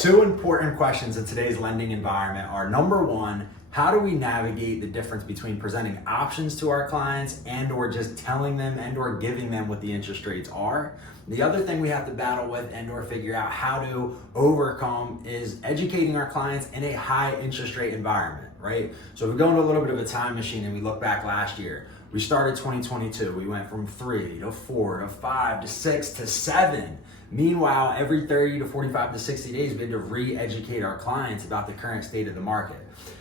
Two important questions in today's lending environment are, number one, how do we navigate the difference between presenting options to our clients and or just telling them and or giving them what the interest rates are? The other thing we have to battle with and or figure out how to overcome is educating our clients in a high interest rate environment, right? So if we go into a little bit of a time machine and we look back last year, we started 2022, we went from 3 to 4 to 5 to 6 to 7. Meanwhile, every 30 to 45 to 60 days, we had to re-educate our clients about the current state of the market.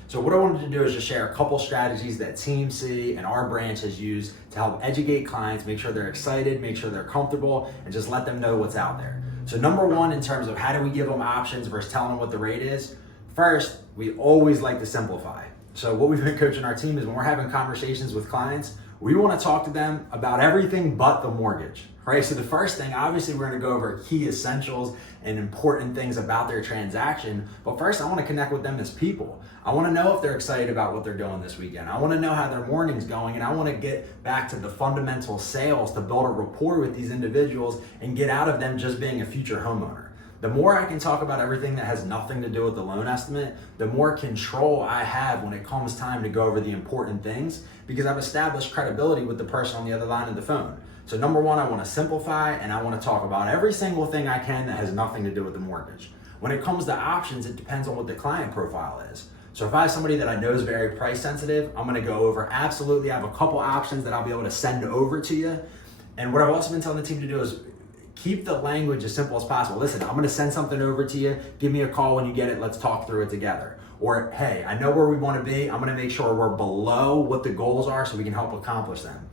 So what I wanted to do is just share a couple strategies that Team C and our branch has used to help educate clients, make sure they're excited, make sure they're comfortable, and just let them know what's out there. So number one, in terms of how do we give them options versus telling them what the rate is, first, we always like to simplify. So what we've been coaching our team is when we're having conversations with clients, we want to talk to them about everything but the mortgage, right? So the first thing, obviously we're going to go over key essentials and important things about their transaction. But first I want to connect with them as people. I want to know if they're excited about what they're doing this weekend. I want to know how their morning's going, and I want to get back to the fundamental sales to build a rapport with these individuals and get out of them just being a future homeowner. The more I can talk about everything that has nothing to do with the loan estimate, the more control I have when it comes time to go over the important things, because I've established credibility with the person on the other line of the phone. So number one, I want to simplify and I want to talk about every single thing I can that has nothing to do with the mortgage. When it comes to options, it depends on what the client profile is. So if I have somebody that I know is very price sensitive, I'm going to go over absolutely. I have a couple options that I'll be able to send over to you. And what I've also been telling the team to do is keep the language as simple as possible. Listen, I'm gonna send something over to you. Give me a call when you get it. Let's talk through it together. Or, hey, I know where we wanna be. I'm gonna make sure we're below what the goals are so we can help accomplish them.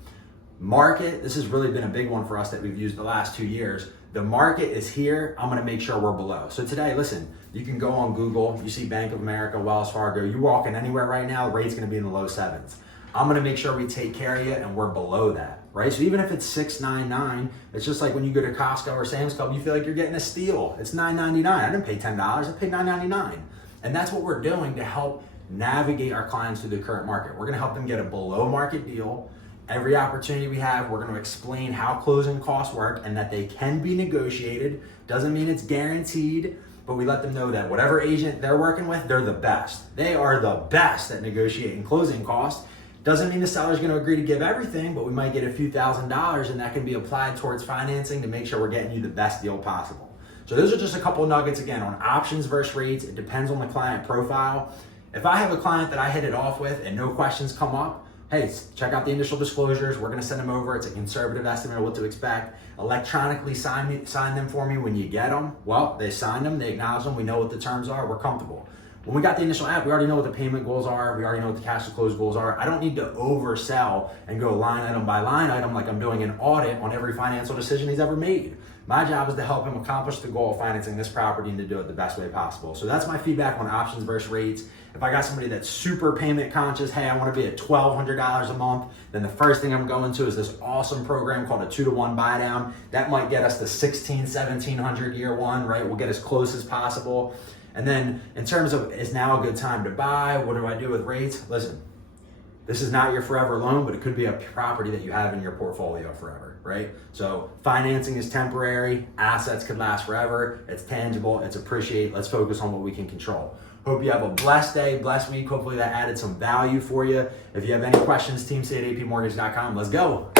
Market, this has really been a big one for us that we've used the last 2 years. The market is here. I'm gonna make sure we're below. So today, listen, you can go on Google. You see Bank of America, Wells Fargo. You walk in anywhere right now, the rate's gonna be in the low 7s. I'm gonna make sure we take care of you and we're below that, right? So even if it's $6.99, it's just like when you go to Costco or Sam's Club, you feel like you're getting a steal. It's $9.99. I didn't pay $10, I paid $9.99. And that's what we're doing to help navigate our clients through the current market. We're gonna help them get a below market deal. Every opportunity we have, we're gonna explain how closing costs work and that they can be negotiated. Doesn't mean it's guaranteed, but we let them know that whatever agent they're working with, they're the best. They are the best at negotiating closing costs. Doesn't mean the seller's gonna agree to give everything, but we might get a few $1,000s and that can be applied towards financing to make sure we're getting you the best deal possible. So those are just a couple of nuggets again on options versus rates. It depends on the client profile. If I have a client that I hit it off with and no questions come up, hey, check out the initial disclosures. We're gonna send them over. It's a conservative estimate of what to expect. Electronically sign them for me when you get them. Well, they signed them, they acknowledge them, we know what the terms are, we're comfortable. When we got the initial app, we already know what the payment goals are. We already know what the cash to close goals are. I don't need to oversell and go line item by line item like I'm doing an audit on every financial decision he's ever made. My job is to help him accomplish the goal of financing this property and to do it the best way possible. So that's my feedback on options versus rates. If I got somebody that's super payment conscious, hey, I want to be at $1,200 a month, then the first thing I'm going to is this awesome program called a 2-to-1 buy down. That might get us to $1,700 year one, right? We'll get as close as possible. And then in terms of, is now a good time to buy? What do I do with rates? Listen, this is not your forever loan, but it could be a property that you have in your portfolio forever, right? So financing is temporary, assets could last forever, it's tangible, it's appreciate. Let's focus on what we can control. Hope you have a blessed day, blessed week. Hopefully that added some value for you. If you have any questions, teamc@apmortgage.com. Let's go.